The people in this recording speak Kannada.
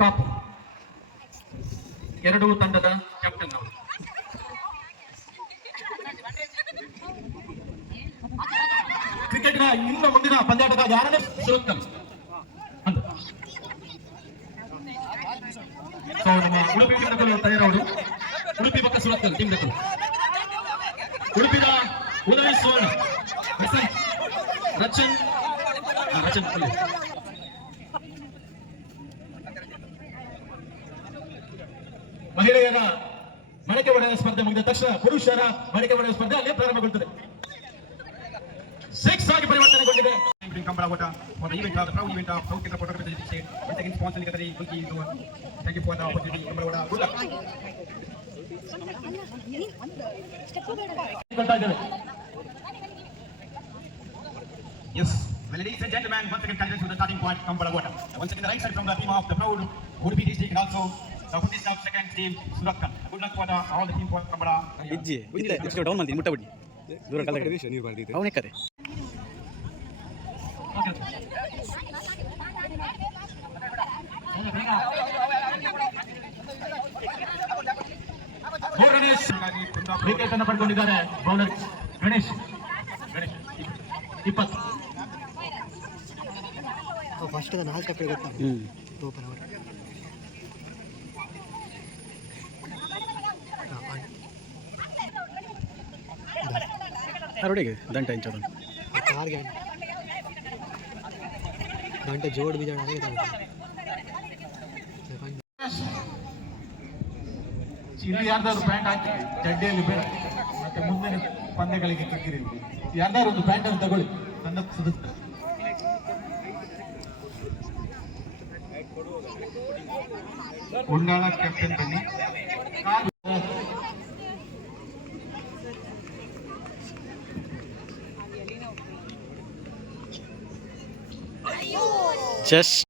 ಕಾಪು ಎರಡು ತಂಡದ ಕ್ಯಾಪ್ಟನ್ ಅವರು. ಕ್ರಿಕೆಟ್ನ ಇನ್ನು ಮುಂದಿನ ಪಂದ್ಯಾಟದ ಯಾರನೇ ಸುರತ್ತಂ ಅಂತ ಸೊ ನಮ್ಮ ಉಡುಪಿ ಟೀಮ್ ತಯಾರವರು. ಉಡುಪಿ ಪಕ್ಕ ಸುರತ್ತಲ್ ಟೀಮ್ ಬೇಕು ಉಡುಪಿನ ಉದಯ ಸುವರ್ಣ. ರಚನ್. ರಚನ್ ಮಹಿಳೆಯರ ಮಡಕೆ ಒಡೆಯುವ ಸ್ಪರ್ಧೆ ಮುಗಿದ ತಕ್ಷಣ ಪುರುಷರ ಮಡಕೆ ಒಡೆಯುವ ಸ್ಪರ್ಧೆ ಅಲ್ಲೇ ಪ್ರಾರಂಭಗೊಳ್ಳುತ್ತದೆ ಸಿಕ್ಸ್ ಆಗಿ ಪರಿವರ್ತನೆಗೊಂಡಿದೆ bring Kambala water for the event of the proud event of South Kerala Photography State. Once again, sponsoring the Kulki Zone. Thank you for the opportunity, Kambala water. Good luck. ಕೊಡ್ತಾ ಇದ್ದೇವೆ Yes. Well, ladies and gentlemen, once again, congrats with the starting point, Kambala water. Once again, the right side from the team of the proud Udupi district and also the Punish of second team, Suratkan. Good luck for the, all the team for Kambala. ಇಜ್ಜಿ ಇಲ್ಲ ಎಷ್ಟು ಡೌನ್ ಮಾಡ್ತೀನಿ ಮುಟ್ಟ ಬಿಡಿ ದೂರ ಕಲ್ಲ ಅವನೇ ಕತೆ ಮೂರನೇ ವಿಕೆಟ್ ಅನ್ನು ಪಡ್ಕೊಂಡಿದ್ದಾರೆ. ಬೌಲರ್ ಗಣೇಶ್ ಗಣೇಶ್ ಇಪ್ಪತ್ತು. ಫಸ್ಟ್ ನಾಲ್ಕು ಗೊತ್ತಾ ಟೋಪನ್ ಅವರು ಅರೊಡೆಗೆ ದಂಟ ಇಂಚೋದು ಆರು ಗಂಟೆ ಗಂಟೆ ಜೋಡ್ ಬೀಜ ಇಲ್ಲಿ ಯಾರ್ದಾದ್ರು ಪ್ಯಾಂಟ್ ಹಾಕಿ ಚಡ್ಡಿಯಲ್ಲಿ ಬೇಡ ಮತ್ತೆ ಮುಂದಿನ ಪಂದ್ಯಗಳಿಗೆ ಕಿಕ್ಕಿರಿ ಯಾರ್ದಾದ್ರು ಒಂದು ಪ್ಯಾಂಟ್ ಅನ್ನು ತಗೊಳ್ಳಿ ನನ್ನ ಸದಸ್ಯ ಉಂಡಾಳ ಕ್ಯಾಪ್ಟನ್ ಬನ್ನಿ শেষ